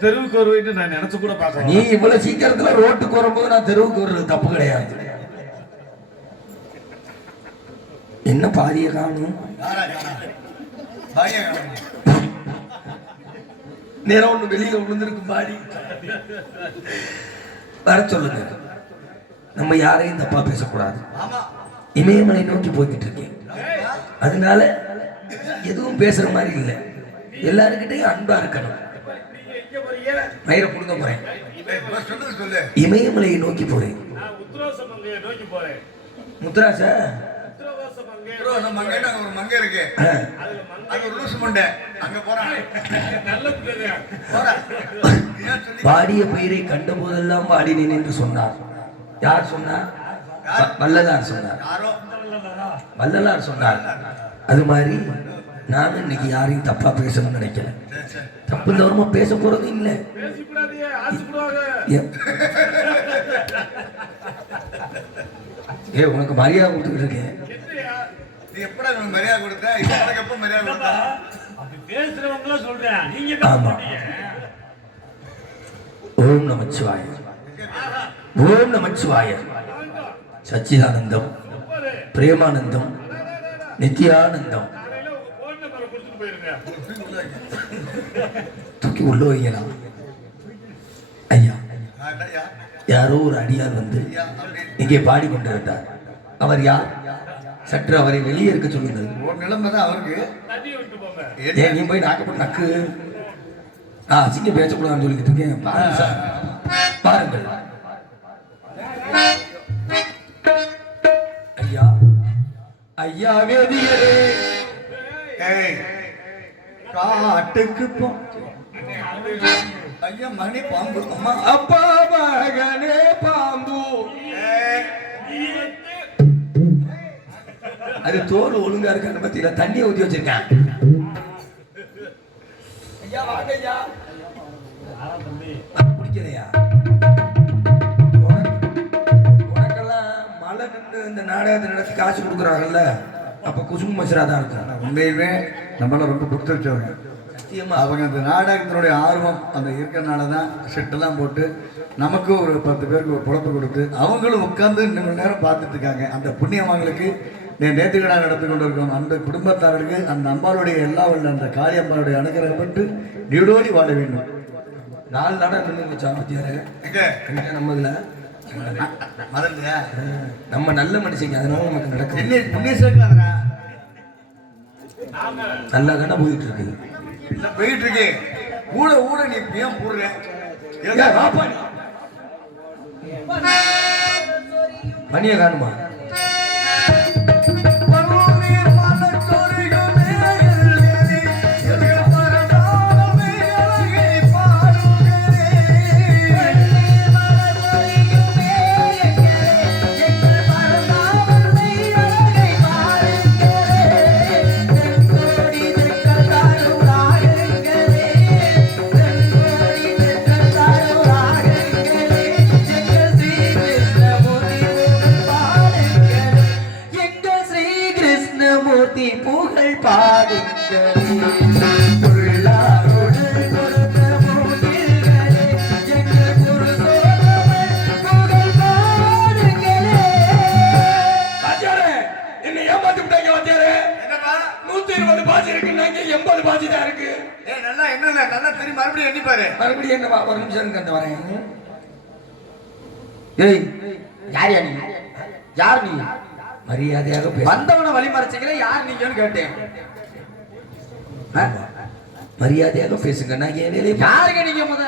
தெருவுக்கு வருவேன்னு நான் நினைச்சு கூட பார்க்கலாம். நீ இவ்வளவு சீக்கிரத்துல ரோட்டுக்கு வரும்போது நான் தெருவுக்கு வர்றது தப்பு கிடையாது. என்ன பாதிய காணும் நேரம் ஒண்ணு வெளியில விழுந்திருக்கு பாடி வர சொல்லுங்க. நம்ம யாரையும் தப்பா பேசக்கூடாது. இமயமலை நோக்கி போய்கிட்டு இருக்கேன். அதனால எதுவும் பேசுற மாதிரி இல்லை. எல்லாருக்கிட்டையும் அன்பா இருக்கணும். மயிரை புடுங்க போறேன். இமயமலையை நோக்கி போறேன். முத்ராச பாடிய பெயரை கண்ட போதெல்லாம் பாடினேன் என்று சொன்னார். யார் சொன்னார்? வள்ளலார் சொன்னார். வள்ளலார் சொன்னார். அது மாதிரி நானும் இன்னைக்கு யாரையும் தப்பா பேசணும்னு நினைக்கல. தப்பு தவறமா பேச போறது இல்ல. ஏ உனக்கு மரியாதை கொடுத்துக்கிட்டு இருக்கேன். ஓம் நமச்சிவாய. ஓம் நமச்சிவாய. சச்சிதானந்தம், பிரேமானந்தம், நித்யானந்தம். தூக்கி உள்ள வைக்கலாம். ஐயா, யாரோ ஒரு அடியார் வந்து இங்கே பாடிக்கொண்டிருந்தார். அவர் யார்? சற்று அவரை வெளியே இருக்க சொல்லுங்கள். நிலைமைதான் அவருக்கு. ஏன் நீ போய் நாக்கப்பட்டு நக்கு அசிங்க பேசக்கூடாதுன்னு சொல்லிக்கிட்டு இருக்கேன். பாருங்க சார், பாருங்கள். ஐயா, ஐயா வேதியரே, காட்டுக்கு போ. ஐயா மணி பாம்பு. அம்மா அப்பா மகனே பாம்பு. அது தோல் ஒழுங்கா இருக்க பத்தியில தண்ணியை ஊத்தி வச்சிருக்கேன். ஐயா வாங்க ஐயா. குடிக்கிறையா? உனக்கெல்லாம் மழை நின்று இந்த நாடகத்தை நடத்தி காசு கொடுக்குறாங்கல்ல, அப்ப குசும் மசரா தான் இருக்கும். உண்மையுமே நம்மளாம் ரொம்ப கொடுத்து வச்சவங்க. அவங்க அந்த நாடகத்தினுடைய ஆர்வம் அந்த இருக்கிறனால தான் செட்டெல்லாம் போட்டு நமக்கு ஒரு 10 பேருக்கு ஒரு பொழப்பு கொடுத்து அவங்களும் உட்கார்ந்து இன்னும் நேரம் பார்த்துட்டு இருக்காங்க. அந்த புண்ணியமாங்களுக்கு நேர்த்திக்கடா நடத்தி கொண்டு இருக்கோம். அந்த குடும்பத்தாரருக்கு அந்த அம்பாளுடைய எல்லா வல்ல அந்த காளி அம்பாளுடைய அனுகிரகப்பட்டு நீடோடி வாழ வேண்டும். 4 நாடகம் நின்று சாமத்தியாரு நம்மதுல நம்ம நல்ல மனுஷங்க. அதனால நமக்கு நடக்குது. புண்ணிய சேர்க்கலாம்னா நல்லா தானே போயிட்டு இருக்கு. போயிட்டு இருக்கு. கூட கூட நீ ஏன் போடுற? பனிய காணுமா? மறுபடியும் என்ன ஒரு நிமிஷம் கண்டு வரேன். ஏய் யார் நீ? யார் நீ? மரியாதையாக வந்தவனை வழிமறைச்சிங்களே யார் நீங்கன்னு கேட்டேன். மரியாதையாக பேசுங்க. நான் யாருங்க நீங்க? முத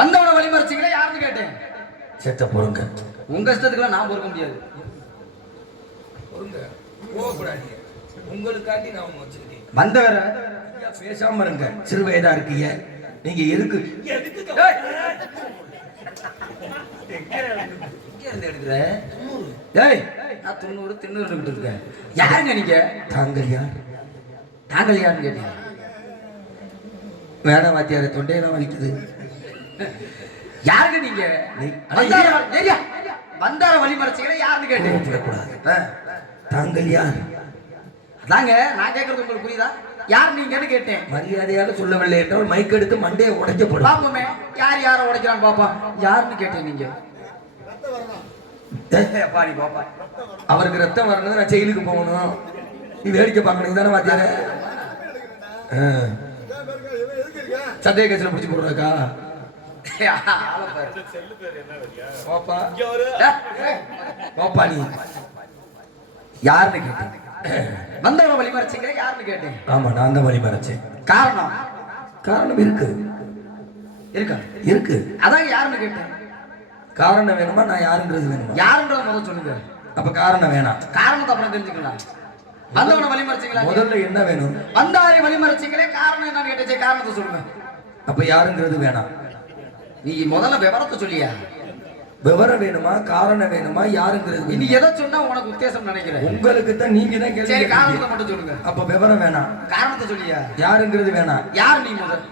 வந்தவனை வழிமறைச்சிங்களே யாருன்னு கேட்டேன். செத்த பொறுங்க. உங்க இஷ்டத்துக்குலாம் நான் பொறுக்க முடியாது. பொறுங்க, போகக்கூடாது. உங்களுக்காண்டி நான் ஒன்று வச்சிருக்கேன். வந்தவர பேசாம இருங்க. சிறு வயதா இருக்கீங்க நீங்க. எதுக்கு எடுக்கிற? நான் 90 இருக்கேன். யாருங்க நீங்க? தாங்கள் யார்? தாங்கள் யாருன்னு கேட்டீங்க. வேணாம் வாத்தியார, தொண்டையெல்லாம் வலிக்குது. யாருங்க நீங்க? வந்தார வழிமறைச்சீங்களா யாருன்னு கேட்டீங்க. விடக்கூடாது. தாங்கள் யார்? அதாங்க நான் கேட்கறது உங்களுக்கு புரியுதா? யார் நீங்கன்னு கேட்டேன். மரியாதையாக சொல்லவில்லை என்றால் மைக் எடுத்து மண்டையை உடைக்கப்படும். பாப்போமே யார் யாரை உடைக்கிறான்னு பாப்பா. யாருன்னு கேட்டேன் நீங்க. பாடி பாப்பா. அவருக்கு ரத்தம் வரணும், நான் ஜெயிலுக்கு போகணும், நீ வேடிக்கை பார்க்கணும் தானே வாத்தியார? சந்தேக கேஸ்ல பிடிச்சி போடுறாக்கா? பாப்பா நீ யாருன்னு கேட்டேன். வந்தவரை வழிமறைச்சீங்க யாருன்னு கேட்டேன். ஆமா, நான் தான் வழி மறைச்சேன். காரணம்? காரணம் இருக்கு. இருக்கா? இருக்கு. அதான் யாருன்னு கேட்டேன். காரணம் வேணுமா, நான் யாருன்றது வேணுமா? யாருன்றத முதல்ல சொல்லுங்க. அப்ப காரணம் வேணாம். காரணத்தை அப்புறம் தெரிஞ்சுக்கலாம். வந்தவனை வழிமறைச்சீங்களா? முதல்ல என்ன வேணும்? வந்தாரை வழிமறைச்சீங்களே, காரணம் என்னன்னு கேட்டே. காரணத்தை சொல்லுங்க. அப்ப யாருங்கிறது வேணாம். நீ முதல்ல விவரத்தை சொல்லியா? விவரம் வேணுமா, காரணம் வேணுமா, யாருங்கிறது? நீ எதை சொன்னா உனக்கு உத்தேசம் நினைக்கிறேன். உங்களுக்கு தான், நீங்க தான் கேள்வி. சரி, காரணத்தை மட்டும் சொல்லுங்க. அப்ப விவரம் வேணாம், காரணத்தை சொல்லியா? யாருங்கிறது வேணாம். யார் நீ முதல்?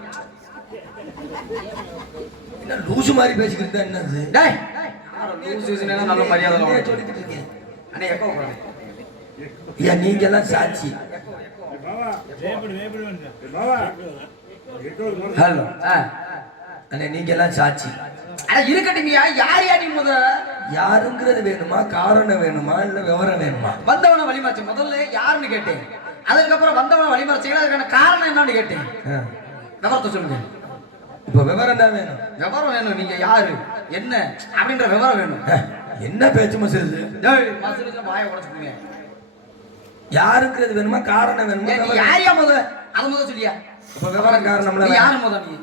என்ன லூசு மாதிரி பேசிக்கிட்டு என்னது? டேய், லூசுனா நல்ல மரியாதை சொல்லிட்டு இருக்கேன். அண்ணே எப்போ போறேன்? ஏன் நீங்க எல்லாம் சாட்சி. ஹலோ. அண்ணே நீங்க எல்லாம் சாட்சி. அட இருக்கட்டுங்கயா. யார் யா நீ முத? யாருங்கிறது வேணுமா, காரணம் வேணுமா, இல்ல விவரம் வேணுமா? வந்தவனை வழிமறைச்சு முதல்ல யாருன்னு கேட்டேன். அதுக்கப்புறம் வந்தவனை வழிமறைச்சீங்கன்னா அதுக்கான காரணம் என்னன்னு கேட்டேன். விவரத்தை சொல்லுங்க. இப்ப விவரம் தான் வேணும். விவரம் வேணும். நீங்க யாரு என்ன அப்படின்ற விவரம் வேணும். என்ன பேச்சு மசூது? வாய உடைச்சுக்குங்க. யாருங்கிறது வேணுமா, காரணம் வேணுமா? யாரையா முத? அதை முத சொல்லியா? இப்ப விவரம் காரணம் யாரு முத? நீ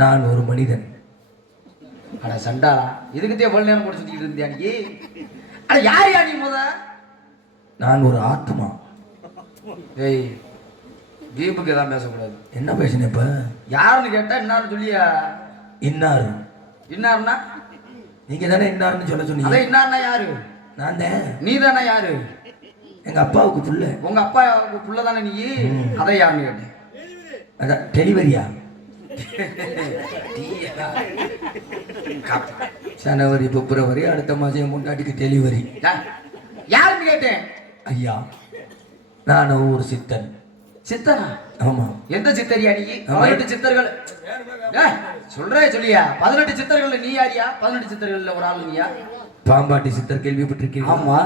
நான் ஒரு மனிதன். அட சண்டாளா, இதுக்குதே எவ்வளவு நேரம் கூட சுத்திட்டு இருந்தியா நீ? அட யாரையா நீ முத? நான் ஒரு ஆத்மா. ஏய், தீபுக்கு எதாவது பேசக்கூடாது. என்ன பேசுன இப்ப? யாருன்னு கேட்டா இன்னாரு சொல்லியா? இன்னாரு. இன்னாருன்னா நீங்க தானே இன்னாருன்னு சொல்ல சொன்னீங்க. அதே இன்னாருன்னா யாரு? நான் தான். நீ தானே யாரு? எங்க அப்பாவுக்கு புள்ள. உங்க அப்பா புள்ள தானே நீ? அதை யாருன்னு கேட்டேன். அதான் டெலிவரியா? ஜனவரி பிப்ரவரி அடுத்த மாசம் என் முன்னாடிக்கு டெலிவரி. யாருன்னு கேட்டேன். ஐயா, நான் ஒரு சித்தன். சித்தனா? ஆமா. எந்த சித்தரியா நீ? 18 சித்தர்கள் சொல்றே சொல்லியா? 18 சித்தர்கள் நீ யாரியா? 18 சித்தர்கள் ஒரு ஆள் நீயா? பாம்பாட்டி சித்தர் கேள்விப்பட்டிருக்கீங்க? ஆமா.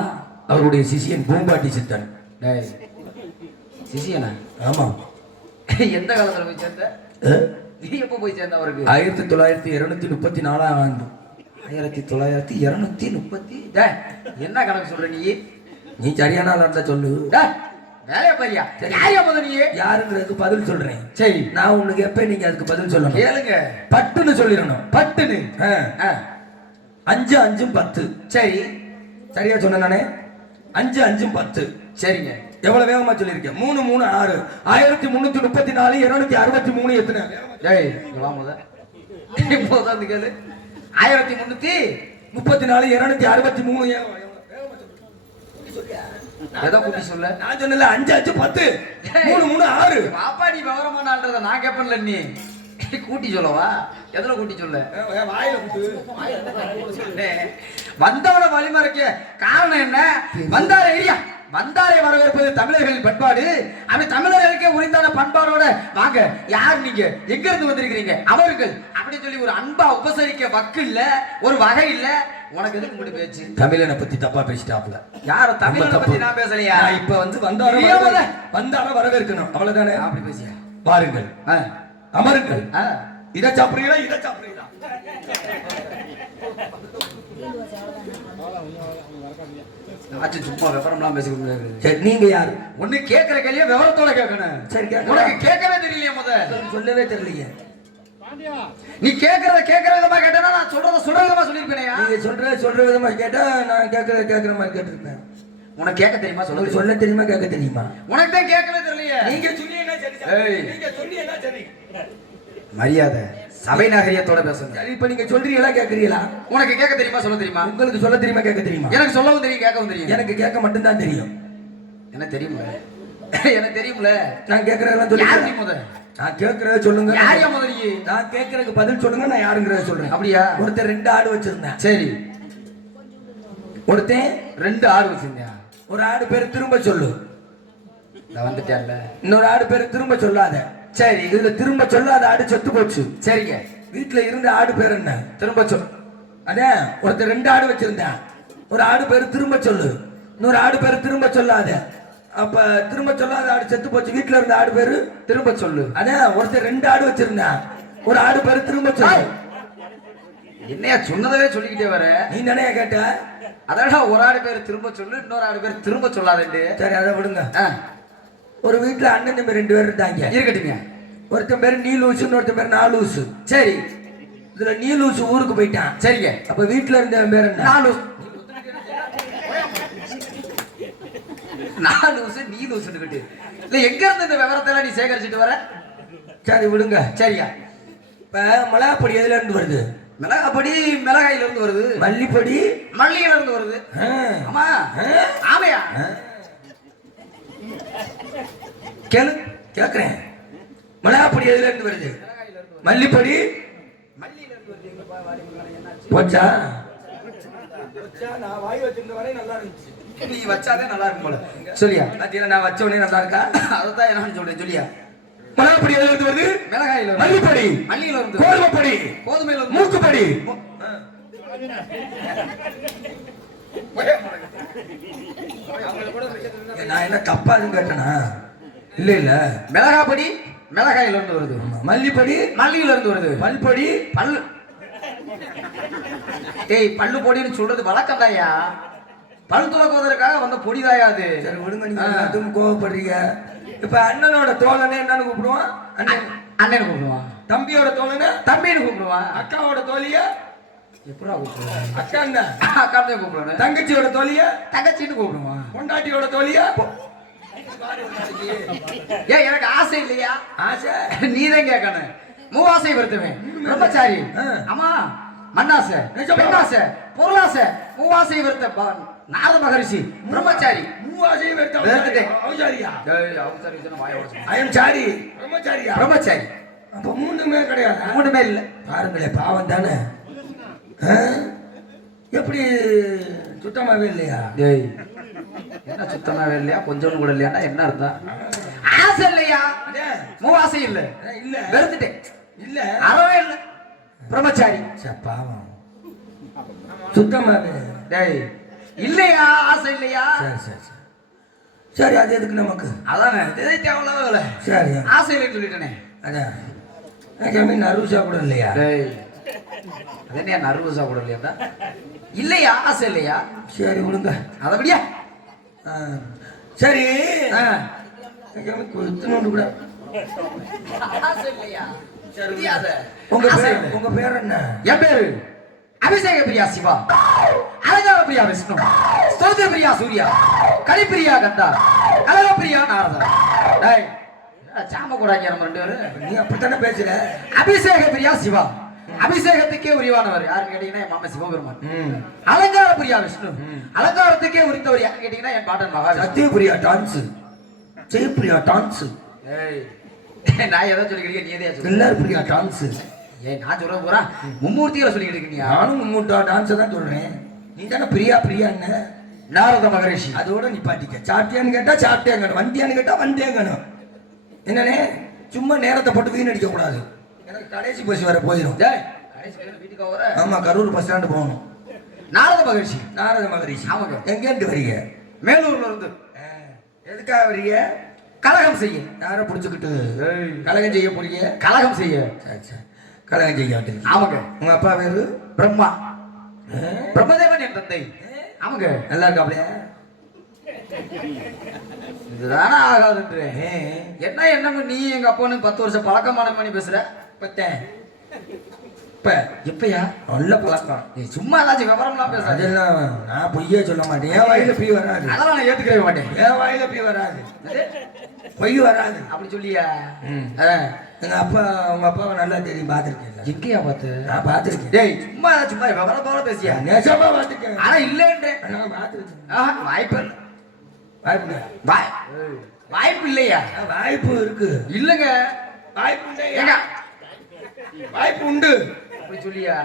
அவருடைய சிஷியன் பூம்பாட்டி சித்தன். சிஷியனா? ஆமா. எந்த காலத்துல போய் சேர்ந்த? நீ எப்ப போய் சேர்ந்த அவருக்கு? 1934 ஆண்டு. 1930. என்ன கணக்கு சொல்ற நீ? நீ சரியான ஆளா இருந்தா சொல்லு. வேலையா பாரியா? யாரையா முத நீ? யாருங்கிறதுக்கு பதில் சொல்றேன். சரி, நான் உனக்கு எப்ப நீங்க அதுக்கு பதில் சொல்லணும். கேளுங்க. பட்டுன்னு சொல்லிடணும். பட்டுன்னு. 5 5 10. சரி, சரியா சொன்ன நானே? 5 5 10. சரிங்க. எவ்வளவு வேகமா சொல்லியிருக்கேன்? 3 3 6. 1334 263 எத்தனை? டேய் வா முத. இப்போ வந்து கேளு. 1334 263. எதை கூட்டி சொல்ல? நான் சொன்னல 5 5 10. 3 3 6. பாப்பா நீ விவரமான ஆள்றத நான் கேட்பேன்ல. நீ கூட்டி சொல்லவா? எதுல கூட்டி சொல்ல? வாயில கூட்டு. வந்தவன வழிமறைக்க காரணம் என்ன? வந்தார ஏரியா. வந்தாரை வரவேற்பது தமிழர்களின் பண்பாடு. அப்படி தமிழர்களுக்கே உரித்தான பண்பாடோட வாங்க. யார் நீங்க? எங்க இருந்து வந்திருக்கிறீங்க? அவர்கள் அப்படி சொல்லி ஒரு அன்பா உபசரிக்க வக்கு இல்ல, ஒரு வகை இல்ல. உனக்கு எதுக்கு முடி பேச்சு? தமிழனை பத்தி தப்பா பேசிட்டாப்ல. யார தமிழனை பத்தி நான் பேசலையா? நான் இப்ப வந்து வந்தார வரவேற்கணும், அவ்வளவுதானே? அப்படி பேசியா? வாருங்கள், அமருங்கள். இதை சாப்பிடுறீங்களா? இதை சாப்பிடுறீங்களா? ஆச்சு சும்மா விவரம்லாம் பேசிக்கணும். சரி, நீங்க யாரு? ஒண்ணு கேட்கிற கேள்விய விவரத்தோட கேட்கணும். சரி, உனக்கு கேட்கவே தெரியலையே முத. சொல்லவே தெரியலையே. நீ கேட்கற விதமா கேட்டா நான் சொல்ற விதமா சொல்லிருப்பேனையா? நீங்க சொல்ற விதமா கேட்டா நான் கேட்கிற மாதிரி கேட்டிருப்பேன். உனக்கு கேட்க தெரியுமா? சொல்ல தெரியுமா, கேட்க தெரியுமா? உனக்கு தான் கேட்கவே தெரியலையே. நீங்க சொன்னீங்கன்னா சரி. நீங்க சொன்னீங்கன்னா சரி. மரியாதை சபை நாகரிகத்தோட பேசுங்க. சரி, இப்ப நீங்க சொல்றீங்களா கேக்குறீங்களா? உனக்கு கேட்க தெரியுமா, சொல்ல தெரியுமா? உங்களுக்கு சொல்ல தெரியுமா, கேட்க தெரியுமா? எனக்கு சொல்லவும் தெரியும், கேட்கவும் தெரியும். எனக்கு கேட்க மட்டும்தான் தெரியும். என்ன தெரியுமா? எனக்கு தெரியும்ல. நான் கேட்கறதெல்லாம் யார் நீ சொல்லி முத? நான் கேட்கறத சொல்லுங்க. யாரையா முத நீ? நான் கேட்கறதுக்கு பதில் சொல்லுங்க, நான் யாருங்கிறத சொல்றேன். அப்படியா? ஒருத்தர் 2 ஆடு வச்சிருந்தேன். சரி, ஒருத்தன் 2 ஆடு வச்சிருந்தியா? ஒரு ஆடு பேர் திரும்ப சொல்லு. நான் வந்துட்டேன்ல. இன்னொரு ஆடு பேர் திரும்ப சொல்லாத. சரி, இதுல திரும்ப சொல்லாத ஆடு செத்து போச்சு. சரிங்க. வீட்டுல இருந்த ஆடு பேர் என்ன? திரும்ப சொல். அதான் ஒருத்தர் 2 ஆடு வச்சிருந்தேன். ஒரு ஆடு பேர் திரும்ப சொல்லு, இன்னொரு ஆடு பேர் திரும்ப சொல்லாத. அப்ப திரும்ப சொல்லாத ஆடு செத்து போச்சு. வீட்டுல இருந்த ஆடு பேரு திரும்ப சொல்லு. அதான் ஒருத்தர் 2 ஆடு வச்சிருந்தேன். ஒரு ஆடு பேரு திரும்ப சொல்லு. என்னையா சொன்னதவே சொல்லிக்கிட்டே வர? நீ தானே கேட்ட? அதனால ஒரு ஆடு பேர் திரும்ப சொல்லு, இன்னொரு ஆடு பேர் திரும்ப சொல்லாதே. சரி, அதை விடுங்க. ஒரு வீட்டுல அண்ணன் தம்பி 2 பேர் இருந்தாங்க. இருக்கட்டுங்க. ஒருத்தன் பேரு நீலூசு, இன்னொருத்தன் பேரு நாலூசு. சரி, இதுல நீலூசு ஊருக்கு போயிட்டான். சரிங்க. அப்ப வீட்டுல இருந்த பேர் என்ன? நாலூசு. நாலூசு நீ லூசுன்னு கிட்டு இல்ல. எங்க இருந்து இந்த விவரத்தை எல்லாம் நீ சேகரிச்சுட்டு வர? சரி விடுங்க. சரியா. இப்ப மிளகாப்பொடி எதுல இருந்து வருது? மிளகாப்பொடி மிளகாயில இருந்து வருது. மல்லிப்பொடி மல்லியில இருந்து வருது. ஆமா, ஆமையா? கேளு, கேக்குறேன். மிளகாப்பொடி எதுல இருந்து வருது? மல்லிப்பொடி மல்லியில இருந்து வருது. போச்சா? நான் வாய் வச்சிருந்த வரை நல்லா இருந்துச்சு. நீ வச்சாதே நல்லா இருக்கும் போல. சொல்லியா? பாத்தீங்களா, நான் வச்ச உடனே நல்லா இருக்கா? அதான் நான் சொல்றேன். சொல்லியா? மிளகாப்பொடி எதுல இருந்து வருது? மிளகாயில இருந்து. மல்லிப்பொடி மல்லியில இருந்து. கோதுமைப்பொடி கோதுமையில இருந்து. மூக்குப்பொடி. நான் என்ன தப்பாதுன்னு கேட்டேனா? இல்ல இல்ல, மிளகாப்பொடி மிளகாயில இருந்து வருது. மல்லிப்பொடி மல்லியில இருந்து வருது. பல்பொடி பல்லு. ஏய், பல்லு பொடின்னு சொல்றது வழக்கம் தாயா. பல் துளக்குவதற்காக வந்த பொடிதாயா அது. சரி விடுங்க, நீங்க எல்லாத்துக்கும் கோவப்படுறீங்க. இப்ப அண்ணனோட தோழனை என்னன்னு கூப்பிடுவான்? அண்ணன். அண்ணன் கூப்பிடுவான். தம்பியோட தோழனை தம்பின்னு கூப்பிடுவான். அக்காவோட தோழிய எப்படா கூப்பிடுவான்? அக்கா என்ன? அக்கா தான் கூப்பிடுவான். தங்கச்சியோட தோழிய தங்கச்சின்னு கூப்பிடுவான். பொண்டாட்டியோட தோழிய. ஏய், எனக்கு ஆசை இல்லையா? ஆசை நீதான் கேட்கணும். மூவாசை வருத்துவேன். பிரம்மச்சாரி. ஆமா, மண்ணாசை, பெண்ணாசை, பொருளாசை, மூவாசை வருத்த நாரத மகரிஷி பிரம்மச்சாரி. மூவாசை வெறுத்துட்டேன். அவசாரியா? ஏய், அவசாரி சொன்னா வாயை உடைச்சு. ஐயம் சாரி. பிரம்மச்சாரியா? பிரம்மச்சாரி. அப்ப மூணுமே கிடையாது. மூணுமே இல்ல. பாருங்களே, பாவம் தானே. எப்படி சுத்தமாவே இல்லையா? டேய், என்ன சுத்தமாவே இல்லையா? கொஞ்சம் கூட இல்லையாடா? என்ன இருந்தா ஆசை இல்லையா? மூவாசை இல்ல. இல்ல, வெறுத்துட்டேன். இல்ல, அறவே இல்ல. பிரம்மச்சாரி. பாவம் சுத்தமாவே. டேய், இல்லையா? ஆசை இல்லையா? சரி சரி சரி சரி, அது எதுக்கு நமக்கு? அதானே தேவையில்ல. சரி, ஆசை இல்லைன்னு சொல்லிட்டேனே. அதான் ஜமீன் நர்வஸா கூட இல்லையா? டேய், அதே நர்வஸா கூட இல்லையா? இல்லையா? ஆசை இல்லையா? சரி விடுங்க, அதை விடியா. சரி, கொத்துனோண்டு கூட. ஆசை இல்லையா? உங்க பேர் என்ன? என் பேரு அபிஷேக பிரியா சிவா, அலங்கார பிரியா விஷ்ணு, ஸ்தோத்திர பிரியா சூர்யா, கலிப்பிரியா கந்தா, கலக பிரியா நாரதா. டேய், சாம கூடாங்க நம்ம 2 பேரும். நீ அப்படித்தானே பேசுற? அபிஷேக பிரியா சிவா, அபிஷேகத்துக்கே உரிவானவர் யாருன்னு கேட்டீங்கன்னா என் மாமா சிவபெருமான். அலங்கார பிரியா விஷ்ணு, அலங்காரத்துக்கே உரித்தவர் யாருன்னு கேட்டீங்கன்னா என் பாட்டன் மகாவிஷ்ணு. Sathyapriya dance, Jayapriya dance. ஏய், நான் எதை சொல்லிக்கிறீங்க? நீ எதையா சொல்லு. எல்லாரும் பிரியா டான்ஸ். ஏய், நான் சொல்ற பூரா மும்மூர்த்திகளை சொல்லிக்கிட்டு இருக்கீங்க. நானும் மும்மூர்த்தா டான்ஸ் தான் சொல்றேன். நீ தானே பிரியா பிரியான்னு. நாரத மகரிஷி. அதோட நீ பாட்டிக்க. சாப்பிட்டியான்னு கேட்டா சாப்பிட்டேங்கணும், வந்தியான்னு கேட்டா வந்தேங்கணும். என்னன்னே, சும்மா நேரத்தை போட்டு வீணடிக்க கூடாது. எனக்கு கடைசி பஸ் வர போயிடும். வீட்டுக்கு வர. ஆமா, கரூர் பஸ் ஸ்டாண்டு போகணும். நாரத மகரிஷி. நாரத மகரிஷி. ஆமாங்க. எங்கேருந்து வரீங்க? மேலூர்ல இருந்து. எதுக்காக வரீங்க? கலகம் செய்ய. யாரை பிடிச்சுக்கிட்டு கலகம் செய்ய போறீங்க? கலகம் செய்ய. சரி சரி, கலகம் செய்ய. ஆமாங்க. உங்க அப்பா பேரு பிரம்மா, பிரம்மதேவன் என் தந்தை. ஆமாங்க. நல்லா இருக்காப்லையா? இதுதானே ஆகாதுன்ற. என்ன என்ன நீ எங்க அப்பா 10 வருஷம் பழக்கமான மணி பேசுற? இப்ப எப்பயா? நல்ல பழக்கம். சும்மா ஏதாச்சும் விவரம்லாம் பேசுற. அதெல்லாம் நான் பொய்யே சொல்ல மாட்டேன். என் வாயில பொய் வராது. அதெல்லாம் நான் ஏத்துக்கவே மாட்டேன். என் வாயில பொய் வராது, பொய் வராது. அப்படி சொல்லியா? எங்க அப்பா, உங்க அப்பாவை நல்லா தெரியும், பாத்துருக்கேன். எங்கேயா பார்த்து? நான் பாத்துருக்கேன். டேய், சும்மா சும்மா விவரம் போல பேசியா? நெசமா பாத்துருக்கேன். ஆனா இல்லன்றே. நான் பாத்துருக்கேன். வாய்ப்பு இல்லை. வாய்ப்பு வாய் வாய்ப்பு இல்லையா? வாய்ப்பு இருக்கு. இல்லங்க, வாய்ப்பு இல்லையா? ஏங்க, வாய்ப்பு உண்டு. அப்படி சொல்லியா?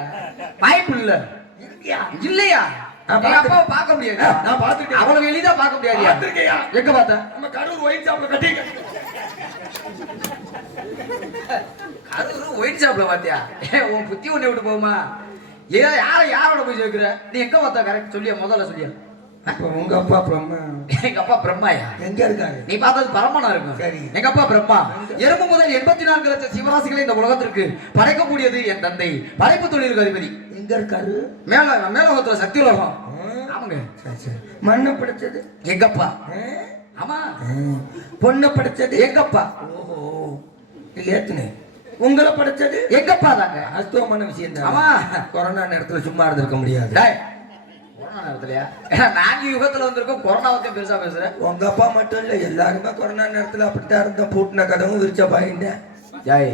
வாய்ப்பு இல்ல. இருக்கியா? இல்லையா? நான் எங்க அப்பாவை பார்க்க முடியாது. நான் பார்த்துருக்கேன். அவ்வளவு எளிதா பார்க்க முடியாது. பார்த்திருக்கியா? எங்க பார்த்த? நம்ம கரூர் ஒயின் ஷாப்ல கட்டிங்க. கரூர் ஒயின் ஷாப்ல பாத்தியா? உன் புத்தி ஒண்ணு விட்டு போகுமா? யாரோட போய் சேர்க்கிற? நீ எங்க பார்த்தா? கரெக்ட் சொல்லியா, முதல்ல சொல்லியா. அப்ப உங்க அப்பா பிரம்மா எங்க அப்பா பிரம்மாயா? எங்க இருக்காரு? நீ பார்த்தது பரமனா இருக்கும். சரி. எங்க அப்பா பிரம்மா. எறும்பு முதல் 84 லட்சம் சிவராசிகளை இந்த உலகத்திற்கு படைக்கக்கூடியது என் தந்தை. படைப்பு தொழிலுக்கு அதிபதி. எங்க இருக்காரு? மேலோகத்துல சக்தி உலகம். ஆமாங்க. சரி சரி. மண்ணை படைச்சது எங்க அப்பா. ஆமா. பொண்ணை படைச்சது எங்க அப்பா. ஓஹோ ஏத்துனே. உங்களை படைச்சது எங்க அப்பா தாங்க. அஸ்தவமான விஷயம் தான். ஆமா. கொரோனா நேரத்துல சும்மா இருந்திருக்க முடியாது. டேய், கொரோனா நேரத்துலயா? ஏன்னா நாங்க யுகத்துல வந்திருக்கோம், கொரோனாவுக்கு பெருசா பேசுறேன். உங்க அப்பா மட்டும் இல்ல, எல்லாருமே கொரோனா நேரத்துல அப்படித்தான் இருந்தோம். பூட்டின கதவும் விரிச்ச பாயிண்டேன். ஜாய்,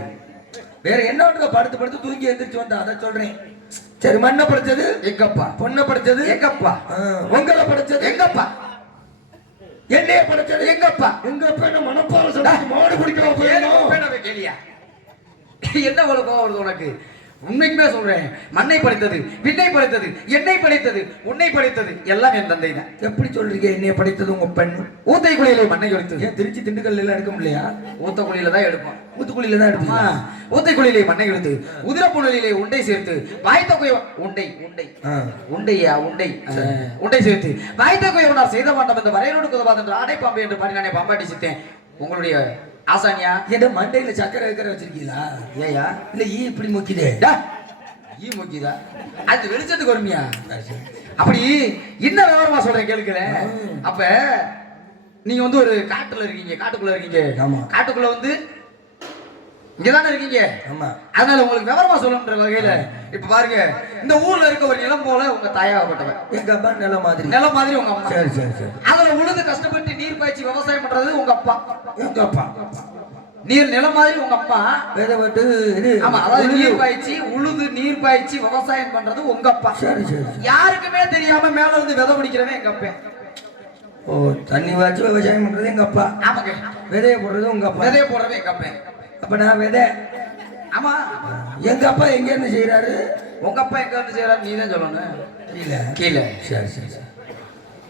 வேற என்ன ஒன்று படுத்து படுத்து தூங்கி எந்திரிச்சு வந்தா அதை சொல்றேன். சரி, மண்ணை படைச்சது எங்கப்பா. பொண்ணை படைச்சது எங்கப்பா. உங்களை படைச்சது எங்கப்பா. என்னைய படைச்சது எங்கப்பா. உங்க அப்பா என்ன மனப்பாறை சொல்லி மாடு குடிக்க போயிருந்தோம். கேளியா? என்ன அவ்வளவு கோவம் வருது உனக்கு? உண்மைக்குமே சொல்றேன். மண்ணை படைத்தது, விண்ணை படைத்தது, என்னை படைத்தது, உன்னை படைத்தது எல்லாம் என் தந்தை தான். எப்படி சொல்றீங்க? என்னைய படைத்தது உங்க பெண். ஊத்தை குழியிலே மண்ணை எடுத்தது. ஏன் திருச்சி திண்டுக்கல் எல்லாம் எடுக்க முடியலையா? ஊத்த குழியில தான் எடுப்போம். ஊத்துக்குழியில தான் எடுப்போமா? ஊத்தை குழியிலே மண்ணை எடுத்து உதிரப்புணலிலே உண்டை சேர்த்து வாய்த்த குய உண்டை உண்டை உண்டையா உண்டை உண்டை சேர்த்து வாய்த்த குயவனார் செய்த மாட்டோம் இந்த வரையரோடு குதவாத என்று ஆடை பாம்பு என்று பாடி நானே பாம்பாட்டி சித்தேன். உங்களுடைய ஆசானியா? என்ன மண்டையில சக்கரை வைக்கிற வச்சிருக்கீங்களா? ஏயா? இல்ல ஈ இப்படி முக்கிதே. ஈ முக்கிதா? அது வெளிச்சத்துக்கு வருமியா? அப்படி என்ன விவரமா சொல்றேன் கேளுக்கல. அப்ப நீங்க வந்து ஒரு காட்டுல இருக்கீங்க, காட்டுக்குள்ள இருக்கீங்க. ஆமா. காட்டுக்குள்ள வந்து இங்கதானே இருக்கீங்க. ஆமா. அதனால உங்களுக்கு விவரமா சொல்லணுன்ற வகையில இப்ப பாருங்க, இந்த ஊர்ல இருக்க ஒரு நிலம் போல உங்க தாயாகப்பட்டவன். எங்க அப்பா நிலம் மாதிரி. நிலம் மாதிரி உங்க அம்மா. சரி சரி சரி. அதுல உழுது கஷ்டப்பட்டு நீர் பாய்ச்சி விவசாயம் பண்றது உங்க அப்பா. எங்க அப்பா நீர் நிலம் மாதிரி உங்க அப்பா. வேற வந்து இது. ஆமா, அதாவது நீர் பாய்ச்சி உழுது நீர் பாய்ச்சி விவசாயம் பண்றது உங்க அப்பா. சரி சரி. யாருக்குமே தெரியாம மேல வந்து விதை பிடிக்கிறவன் எங்க அப்பா. ஓ, தண்ணி வாய்ச்சி விவசாயம் பண்றது எங்க அப்பா. ஆமாங்க. விதைய போடுறது உங்க அப்பா. விதைய போடுறவே எங்க அப்பா. அப்ப நான் விதை. ஆமா. எங்க அப்பா எங்க இருந்து செய்யறாரு? உங்க அப்பா எங்க இருந்து செய்யறாரு நீ தான் சொல்லணும். கீழே. கீழே. சரி சரி சரி.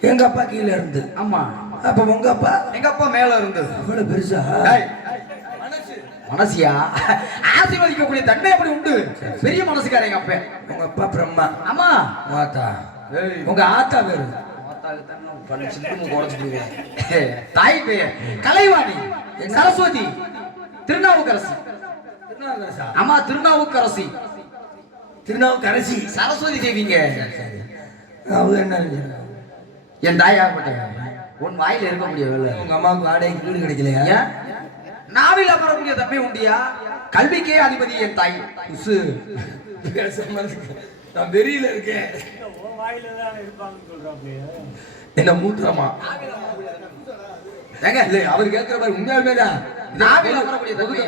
எங்க அப்பா கீழே இருந்து. ஆமா. அப்ப உங்க அப்பா? எங்க அப்பா மேல இருந்து. அவ்வளவு பெருசா? மனசியா ஆசீர்வதிக்கக்கூடிய தன்மை அப்படி உண்டு. பெரிய மனசுக்கார எங்க அப்பா. உங்க அப்பா பிரம்மா. ஆமா. ஆத்தா. உங்க ஆத்தா பேரு? தாய் பெயர் கலைவாணி சரஸ்வதி திருநாவுக்கரசி. ஆமா, திருநாவுக்கரசி. திருநாவுக்கரசி. சரஸ்வதி தேவிங்க. அவங்க என்ன என் தாயாகப்பட்ட உன் வாயில இருக்க முடியவில்லை. உங்க அம்மாவுக்கு வாடகைக்கு வீடு கிடைக்கலையா? நாவில் அமரக்கூடிய தன்மை உண்டியா? கல்விக்கே அதிபதி என் தாய். நான் வெறியில இருக்கேன். என்ன மூத்திரமா? ஏங்க இல்ல, அவர் கேட்கிற மாதிரி உண்மையாலுமேதான் நாவில் அமரக்கூடிய தன்மை.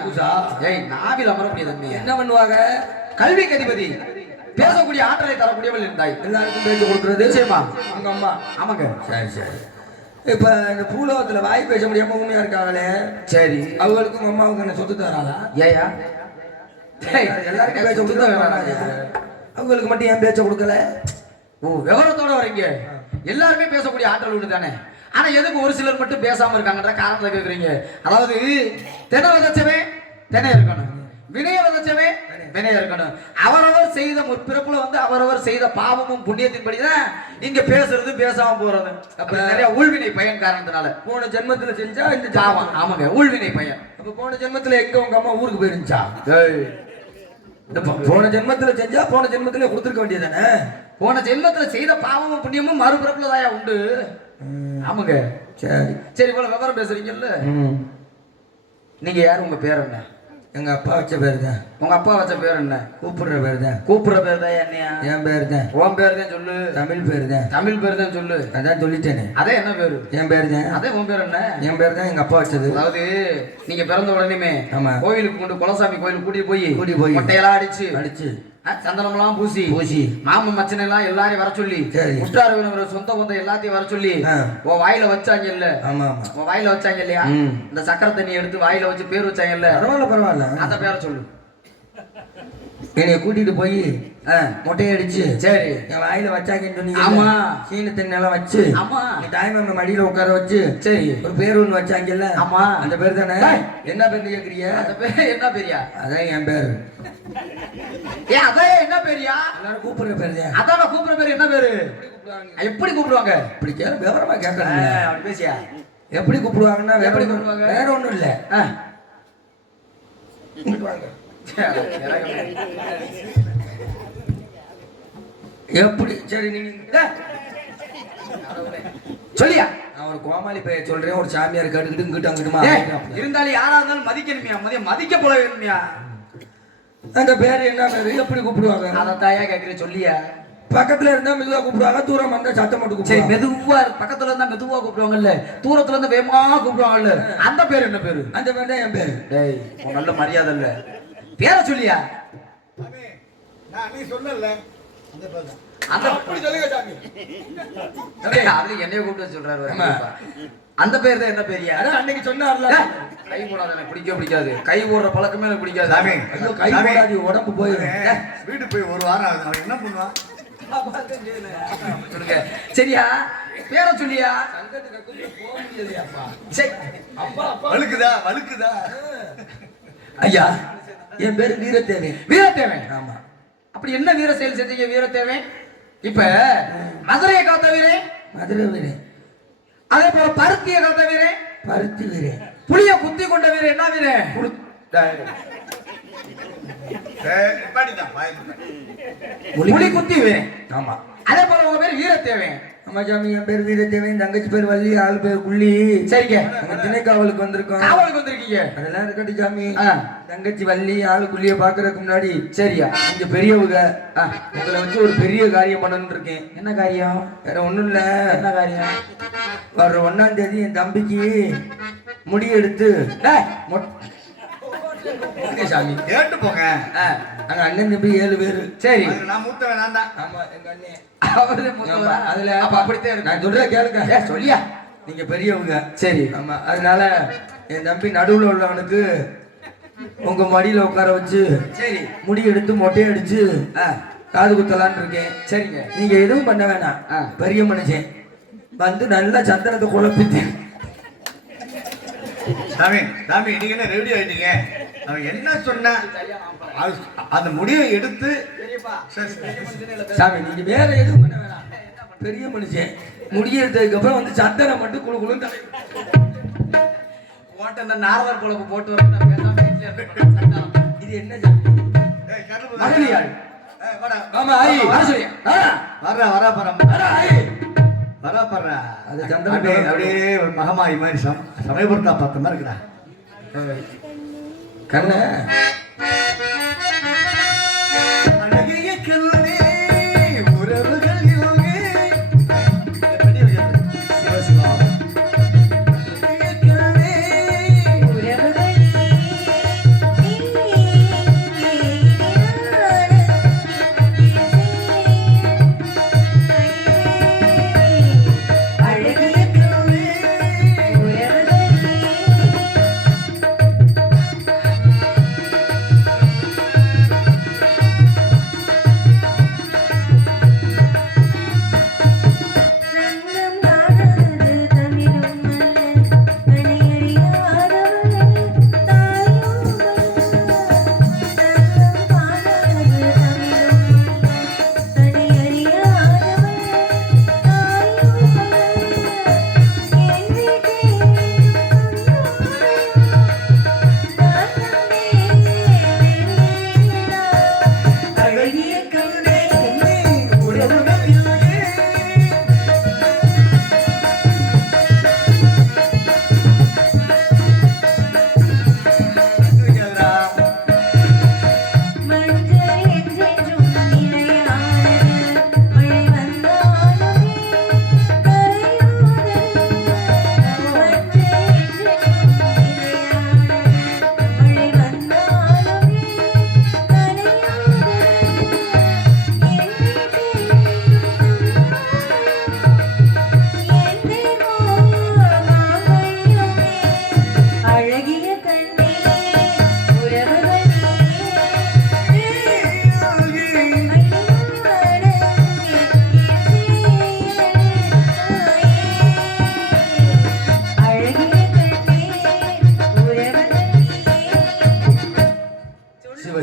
ஏய், நாவில் அமரக்கூடிய தன்மை என்ன பண்ணுவாங்க? கல்விக்கு அதிபதி, பேசக்கூடிய ஆற்றலை தரக்கூடியவள் என் தாய். எல்லாருக்கும் பேச்சு கொடுக்கறது நிச்சயமா உங்க அம்மா. ஆமாங்க. சரி சரி. இப்ப இந்த பூலோகத்துல வாய் பேச முடியாம உண்மையா இருக்காங்களே, சரி, அவங்களுக்கும் உங்க அம்மாவுக்கு என்ன சொத்து தராதா? ஏயா? எல்லாருக்கும் பேச்ச கொடுக்க, அவங்களுக்கு மட்டும் ஏன் பேச்ச கொடுக்கல? ஓ, விவரத்தோட வரீங்க. எல்லாருமே பேசக்கூடிய ஆற்றல் உண்டு தானே. ஆனா எதுக்கு ஒரு சிலர் மட்டும் பேசாம இருக்காங்கன்ற காரணத்தை கேக்குறீங்க. அதாவது தென விதைச்சவே தென இருக்கணும், வினய விதைச்சவே வினய இருக்கணும். அவரவர் செய்த முற்பிறப்புல வந்து அவரவர் செய்த பாவமும் புண்ணியத்தின்படிதான் இங்க பேசுறது பேசாம போறது. அப்ப நிறைய ஊழ்வினை பயன் காரணத்தினால போன ஜென்மத்துல செஞ்சா இந்த பாவம். ஆமாங்க, ஊழ்வினை பயன். அப்ப போன ஜென்மத்துல எங்க உங்க அம்மா ஊருக்கு போயிருந்துச்சா? போன ஜென்மத்துல செஞ்சா போன ஜென்மத்துல கொடுத்துருக்க வேண்டியதானே? போன ஜென்மத்துல செய்த பாவமும் புண்ணியமும் மறுபிறப்புல தாயா உண்டு. ஆமாங்க. சரி சரி, இவ்வளவு விவரம் பேசுறீங்கல்ல, நீங்க யாரு? உங்க பேர் என்ன? எங்க அப்பா வச்ச பேர் தான். உங்க அப்பா வச்ச பேர் என்ன? கூப்பிடுற பேர் தான். கூப்பிடுற பேர் தான் என்னையா? என் பேர் தான். உன் பேர் தான் சொல்லு. தமிழ் பேர் தான். தமிழ் பேர் தான் சொல்லு. அதான் சொல்லிட்டேனே. அதே என்ன பேரு? என் பேர் தான். அதே உன் பேர் என்ன? என் பேர் தான் எங்க அப்பா வச்சது. அதாவது நீங்க பிறந்த உடனே ஆமா, கோயிலுக்கு கொண்டு குலசாமி கோயிலுக்கு கூட்டிட்டு போய் மொட்டையெல்லாம் அடிச்சு அடிச்சு சந்தனம்லாம் பூசி பூசி மாமன் மச்சனை எல்லாம் எல்லாரையும் வர சொல்லி சரி. உற்றார் உறவினர் சொந்த பந்தம் எல்லாத்தையும் வர சொல்லி உன் வாயில வச்சாங்க இல்ல ஆமா ஆமா உன் வாயில வச்சாங்க இல்லையா இந்த சக்கரை தண்ணி எடுத்து வாயில வச்சு பேர் வச்சாங்க இல்ல பரவாயில்ல பரவாயில்ல அந்த பேரை சொல்லு. என்னைய கூட்டிட்டு போய் மொட்டையை அடிச்சு சரி என் வாயில வச்சாங்கன்னு சொன்னீங்க. ஆமா. சீன தண்ணி எல்லாம் வச்சு ஆமா. தாய்மாம மடியில உட்கார வச்சு சரி ஒரு பேர் ஒண்ணு வச்சாங்கல்ல. ஆமா. அந்த பேர் தானே. டேய். என்ன பேர் கேக்குறீங்க? அந்த பேர் என்ன பேரியா? அதான் என் பேர். அதான் என்ன பேரியா? எல்லாரும் கூப்பிடுற பேர் தான். அதான் கூப்பிடுற பேர் என்ன பேரு? எப்படி கூப்பிடுவாங்க? இப்படி கேளு, விவரமா கேட்கணும். அப்படி பேசியா? எப்படி கூப்பிடுவாங்கன்னா எப்படி கூப்பிடுவாங்க? வேற ஒண்ணும் இல்ல. எப்படி சரி நீங்க சொல்லியா? நான் ஒரு கோமாளி பைய சொல்றேன். ஒரு சாமியார் கேட்டுக்கிட்டு இங்கிட்டு அங்கிட்டுமா இருந்தாலும் யாரா இருந்தாலும் மதிக்கணுமியா, மதிக்க போல வேணுமியா. அந்த பேர் என்ன பேரு? எப்படி கூப்பிடுவாங்க? அத தாயா கேக்குறேன் சொல்லியா? பக்கத்துல இருந்தா மெதுவா கூப்பிடுவாங்க, தூரம் வந்தா சத்தம் மட்டும் சரி கூப்பிடுவாங்க. மெதுவா பக்கத்துல இருந்தா மெதுவா கூப்பிடுவாங்கல்ல, தூரத்துல இருந்தா வேகமா கூப்பிடுவாங்கல்ல, அந்த பேர் என்ன பேரு? அந்த பேர் தான் என் பேரு. டேய் உன் நல்ல மரியாதை இல்ல, பேரை சொல்லியா? நீ சொல்லல அந்த பேர் தான். அந்த அப்படி சொல்லுங்க சாமி. அது என்னைய கூப்பிட்டு சொல்றாரு. அந்த பேர் தான் என்ன பேரியா? அதான் அன்னைக்கு சொன்னார்ல, கை போடாத, எனக்கு பிடிக்காது. கை போடுற பழக்கமே எனக்கு பிடிக்காது. சாமி ஐயோ கை போடாது, உடம்பு போயிடும். வீட்டுக்கு போய் ஒரு வாரம் ஆகுது. அவன் என்ன பண்ணுவான்? சொல்லுங்க சரியா? பேரை சொல்லியா? சரி வழுக்குதா வழுக்குதா? ஐயா என் பேரு வீரத்தேவன். வீரத்தேவன். ஆமா. அப்படி என்ன வீர செயல் செஞ்சீங்க வீரத்தேவன்? இப்ப மதுரையை காத்த வீரன், மதுரை வீரன். அதே போல பருத்தியை காத்த வீரன், பருத்தி வீரன். புளிய குத்தி கொண்ட வீரன் என்ன வீரன்? புலி குத்தி வீரன். ஆமா. அதே போல உங்க பேர் வீரத்தேவன். ஆமா சாமி, என் பேர் வீரத்தேவன். தங்கச்சி பேர் வள்ளி, ஆள் பேர் குள்ளி. சரிங்க. நம்ம திணைக்காவலுக்கு வந்திருக்கோம். காவலுக்கு வந்திருக்கீங்க. அதெல்லாம் இருக்கட்டும் சாமி. ஆ. தங்கச்சி வள்ளி, ஆளு குள்ளிய பாக்குறதுக்கு முன்னாடி சரியா? இங்க பெரியவங்க உங்களை வச்சு ஒரு பெரிய காரியம் பண்ணணும்னு இருக்கேன். என்ன காரியம்? வேற ஒண்ணும் இல்ல. என்ன காரியம்? வர்ற 1ஆம் தேதி என் தம்பிக்கு முடி எடுத்து சாமி கேட்டு போங்க. அங்க அண்ணன் தம்பி 7 பேரு. சரி நான் மூத்தவன் நான் தான். ஆமா எங்க அண்ணன். அவரு மூத்தவரா? அதுல அப்ப அப்படித்தான் இருக்கு. நான் சொல்றேன் கேளுங்க. சொல்லியா? நீங்க பெரியவங்க. சரி ஆமா. அதனால என் தம்பி நடுவுல உள்ளவனுக்கு உங்க மடியில உட்கார வச்சு சரி முடி எடுத்து மொட்டையை அடிச்சு காது குத்தலான்னு இருக்கேன். சரிங்க. நீங்க எதுவும் பண்ண வேணாம். பெரிய மனுஷன் வந்து நல்லா சந்தனத்தை குழப்பிட்டு. சாமி சாமி நீங்க என்ன ரெடி ஆயிட்டீங்க? அவன் என்ன சொன்ன அந்த முடிவை எடுத்து சாமி நீங்க வேற எதுவும் பண்ண வேணாம். பெரிய மனுஷன் முடி எடுத்ததுக்கு அப்புறம் வந்து சந்தனம் மட்டும் குழு குழு போட்ட இந்த நாரதர் குழம்பு போட்டு வர இது என்ன சாமி? மகளியாள். ஆமா ஆயி வர சொல்லியா? வர்றா வரா பரம் வரா ஆயி வரா பர்றா. அது சந்தனம் அப்படியே அப்படியே ஒரு மகமாயி மாதிரி சமயபுரத்தா பார்த்த மாதிரி இருக்குடா. கண்ண அழகிய கல்லே உறவுகள் இல்லே. சிவசிவா அழகிய கல்லே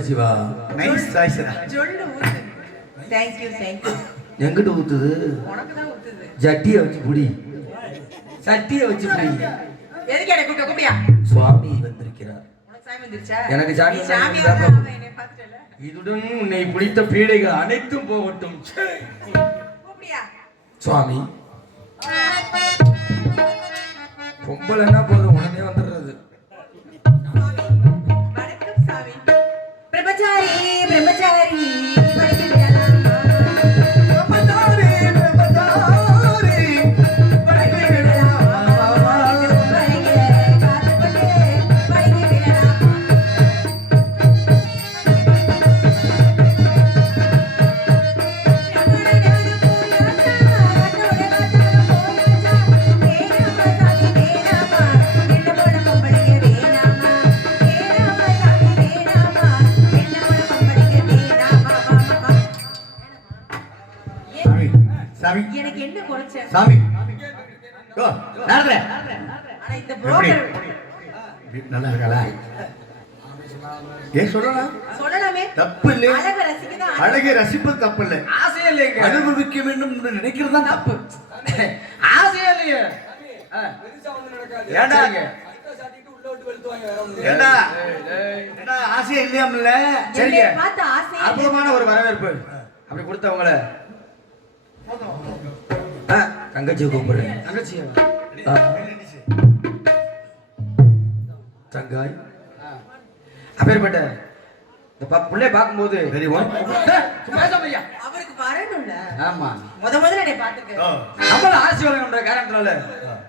சிவா. நைஸ் சாய்ஸ்ரா. சொல்லு ஊத்து. Thank you. எங்கிட்ட ஊத்துது? உனக்கு தான் ஊத்துது. ஜட்டியை வச்சு புடி. சட்டியை வச்சு புடி. எதுக்கு என்ன கூப்பிட்டியா? சுவாமி வந்திருக்கிறார். உனக்கு சாமி வந்துருச்சா? எனக்கு சாமி நீ சாமி வந்தா வந்தா அவன் என்னை பார்த்துட்டல. இதுடன் உன்னை பிடித்த பீடைகள் அனைத்தும் போகட்டும். கூப்பிட்டியா? சுவாமி பொம்பளைன்னா போதும் உடனே வந்துடுறது. வணக்கம் சாமி. பிரம்மச்சாரி படிக்க விடலாமா? பிரம்மச்சாரி படிக்க விடலாமா? படிக்க காத்துக்கொண்டு படிக்க விடலாமா? சாமி எனக்கு என்ன குறைச்ச? சாமி ஓ நடந்துற ஆனா இந்த புரோக்கர் நல்லா இருக்கா? ஏன் சொல்லலாம்? சொல்லலாமே. தப்பு இல்லை. அழகை ரசிக்கதான் அழகை ரசிப்பது தப்பு இல்லை. ஆசையே இல்லைங்க. அனுபவிக்க வேண்டும் என்று நினைக்கிறது தான் தப்பு. ஆசையே இல்லையே. ஏண்டா சரிங்க. ஏண்டா ஏண்டா ஆசையா இல்லையாம்ல? சரிங்க. என்னை பார்த்து ஆசையா அற்புதமான ஒரு வரவேற்பு அப்படி கொடுத்தவங்கள தங்கச்சியை கூப்பிடுறேன். தங்கச்சியா? தங்காய் அப்பேற்பட்ட இந்த பிள்ளைய பார்க்கும்போது வெரி ஒன். பேசாமையா. அவருக்கு வரணும்ல. ஆமா முதல்ல என்னை பார்த்துக்க. நம்மள ஆசீர்வாதம் காரணத்தினால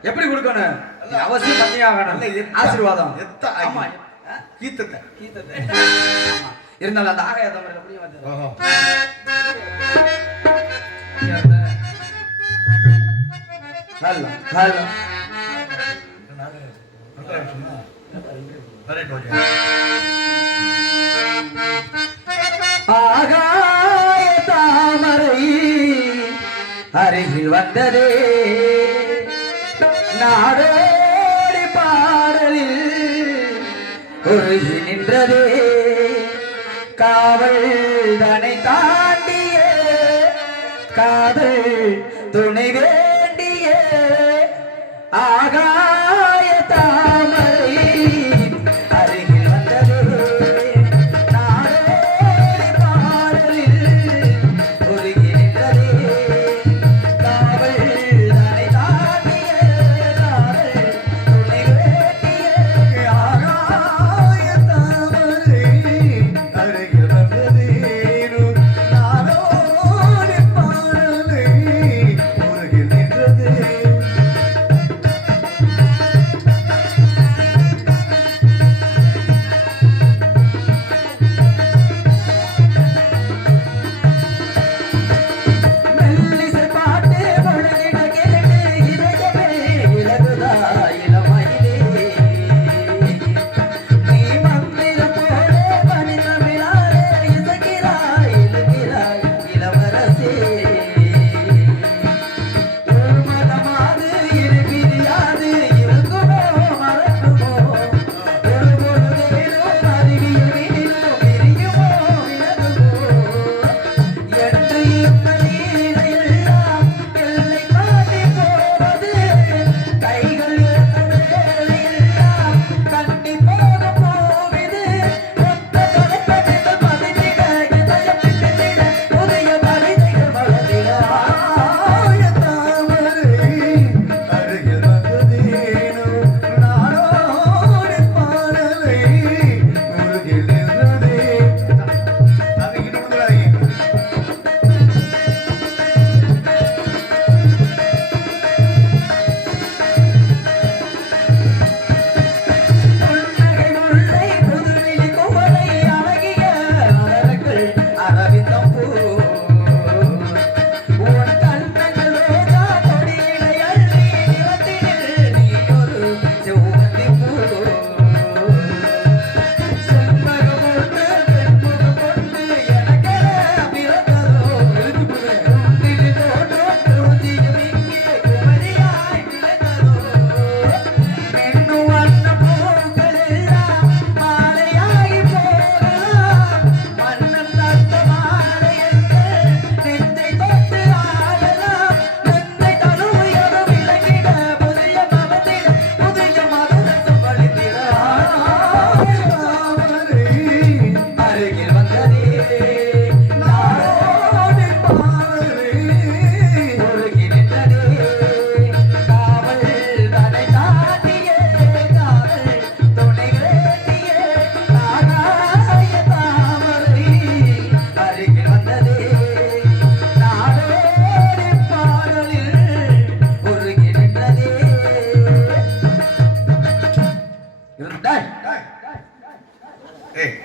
எப்படி கொடுக்கணும்? இது அவசியம் பண்ணியாகணும். ஆசீர்வாதம். ஆமா. கீத்தத்தை. ஆமா. இருந்தாலும் அந்த ஆகாய தமிழ் அப்படியே வந்து ஓஹோ. ஹலோ ஹலோ ஆகாய தாமரை அருகில் வந்ததே நாடோடி பாடலில் ஒருகி நின்றதே காவல் தனை தாண்டிய காதல் துணை வேண்டிய ஆகாய தாமரை அருகில் வந்ததே நாடோடி பாடலில் ஒருகி நின்றதே காவல் தனை தாண்டிய காதல் துணை வேண்டிய ஆகாய தாமரை அருகில் வந்ததேனு நாடோடி பாடலை உருகி நின்றதே.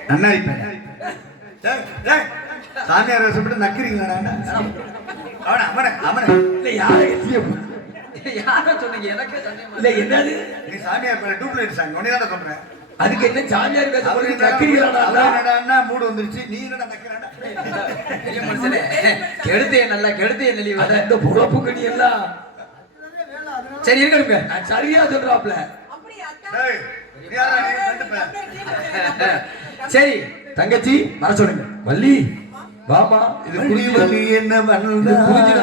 நன்னாரி பையன். டேய், டேய், சாமியார் வேஷப்பட்டு நக்கிறீங்களா? அவனை இல்ல யாரை கத்திய யார சொன்னீங்க? எனக்கு சந்தேகமா இல்ல என்னது நீ சாமியார் பேர டூப்ளைட் சாங் உடனே தான் சொல்றேன். அதுக்கு என்ன சாமியார் பேச அவரு போய் நக்கிறீங்களா? என்னடா மூடு வந்துருச்சு, நீ என்னடா நக்கிறாடா? பெரிய மனுஷனே, கெடுத்தைய நல்லா கெடுத்தைய நெளிவு. அத இந்த பொழப்பு கணி எல்லாம் சரி இருக்கணுங்க. நான் சரியா சொல்றாப்ல. அப்படியா அக்கா? டேய், நீ யாரா நீ? ரெண்டு பேர். சரி தங்கச்சி வர சொல்லுங்க. வள்ளி வாமா இது வள்ளி புரிஞ்சு வள்ளி என்ன இது பண்ணா? புரிஞ்சு